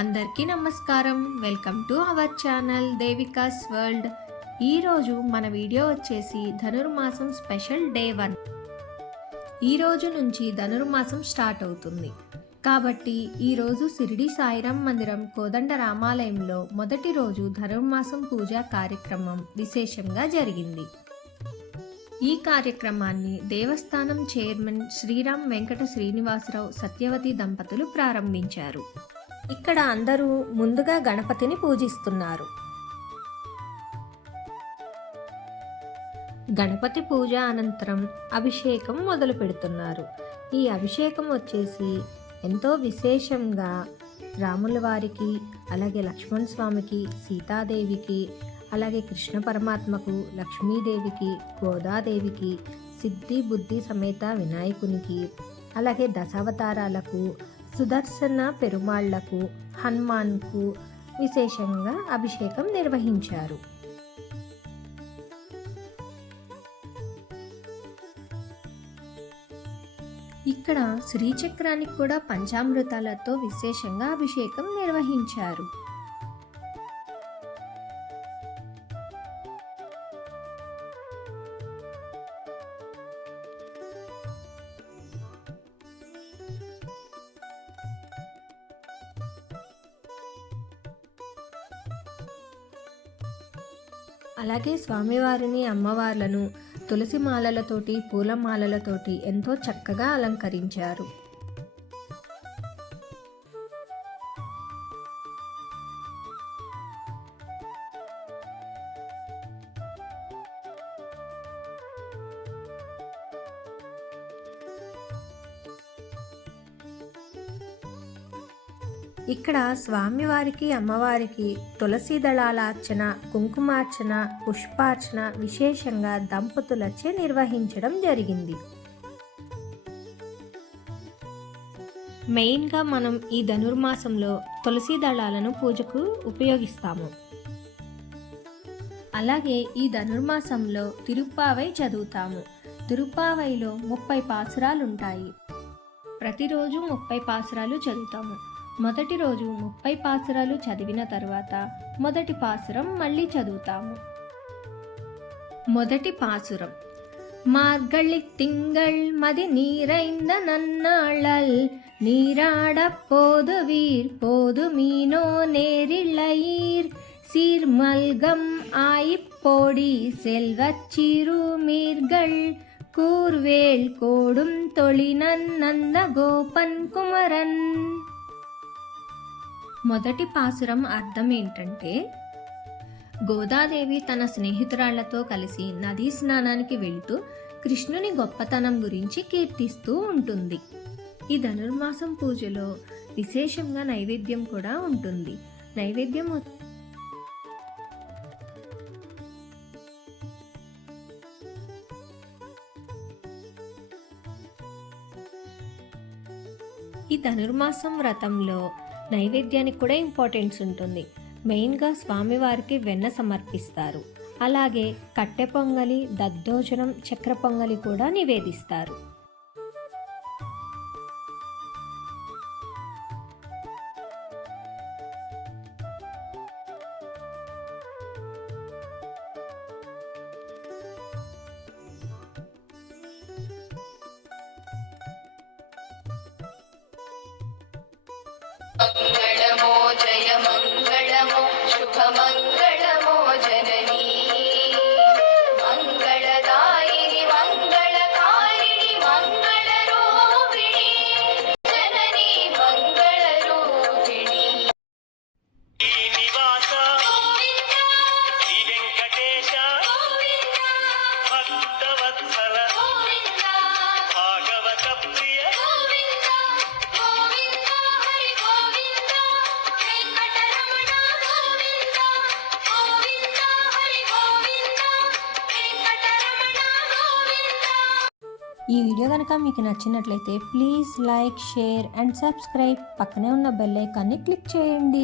అందరికీ నమస్కారం. Welcome to our channel Devika's world. ఈరోజు మన వీడియో వచ్చేసి ధనుర్మాసం స్పెషల్ డే వన్. ఈ రోజు నుంచి ధనుర్మాసం స్టార్ట్ అవుతుంది. కాబట్టి ఈరోజు సిరిడి సాయిరాం మందిరం కోదండ రామాలయంలో మొదటి రోజు ధనుర్మాసం పూజా కార్యక్రమం విశేషంగా జరిగింది. ఈ కార్యక్రమాన్ని దేవస్థానం చైర్మన్ శ్రీరామ్ వెంకట శ్రీనివాసరావు సత్యవతి దంపతులు ప్రారంభించారు. ఇక్కడ అందరూ ముందుగా గణపతిని పూజిస్తున్నారు. గణపతి పూజ అనంతరం అభిషేకం మొదలు పెడుతున్నారు. ఈ అభిషేకం వచ్చేసి ఎంతో విశేషంగా రాముల వారికి అలాగే లక్ష్మణ్ స్వామికి సీతాదేవికి అలాగే కృష్ణ పరమాత్మకు లక్ష్మీదేవికి గోదాదేవికి సిద్ధి బుద్ధి సమేత వినాయకునికి అలాగే దశావతారాలకు సుదర్శన పెరుమాళ్ళకు హనుమాన్కు విశేషంగా అభిషేకం నిర్వహించారు. ఇక్కడ శ్రీచక్రానికి కూడా పంచామృతాలతో విశేషంగా అభిషేకం నిర్వహించారు. అలాగే స్వామివారిని అమ్మవార్లను తులసి మాలలతోటి పూలమాలలతోటి ఎంతో చక్కగా అలంకరించారు. ఇక్కడ స్వామివారికి అమ్మవారికి తులసి దళాలార్చన కుంకుమార్చన పుష్పార్చన విశేషంగా దంపతులచే నిర్వహించడం జరిగింది. మెయిన్గా మనం ఈ ధనుర్మాసంలో తులసి దళాలను పూజకు ఉపయోగిస్తాము. అలాగే ఈ ధనుర్మాసంలో తిరుప్పావై చదువుతాము. తిరుప్పావైలో ముప్పై పాసురాలుంటాయి. ప్రతిరోజు ముప్పై పాసురాలు చదువుతాము. మొదటి రోజు ముప్పై పాసురాలు చదివిన తర్వాత మొదటి పాసురం మళ్ళీ చదువుతాము మొదటి పాసురం మార్గళి తింగళ్ మది నీరైంద నన్నాళల్ நீராட போதுவீர் போதுமீனோ நேரிழையீர் சீர்மல்கம் ஆயிப்போடி செல்வச் சிறுமீர்கள் கூர்வேள் கோடும் தொழினன் நந்த గోపన్ కుమరన్ మొదటి పాసురం అర్థం ఏంటంటే గోదాదేవి తన స్నేహితురాళ్ళతో కలిసి నదీ స్నానానికి వెళుతూ కృష్ణుని గొప్పతనం గురించి కీర్తిస్తూ ఉంటుంది. ఈ ధనుర్మాసం పూజలో విశేషంగా నైవేద్యం కూడా ఉంటుంది. నైవేద్యం ఈ ధనుర్మాసం వ్రతంలో నైవేద్యానికి కూడా ఇంపార్టెన్స్ ఉంటుంది. మెయిన్గా స్వామివారికి వెన్న సమర్పిస్తారు. అలాగే కట్టె పొంగలి దద్దోజనం చక్ర పొంగలి కూడా నివేదిస్తారు. Uh-oh. ఈ వీడియో కనుక మీకు నచ్చినట్లయితే please like share and subscribe పక్కనే ఉన్న బెల్ ఐకాన్ని క్లిక్ చేయండి.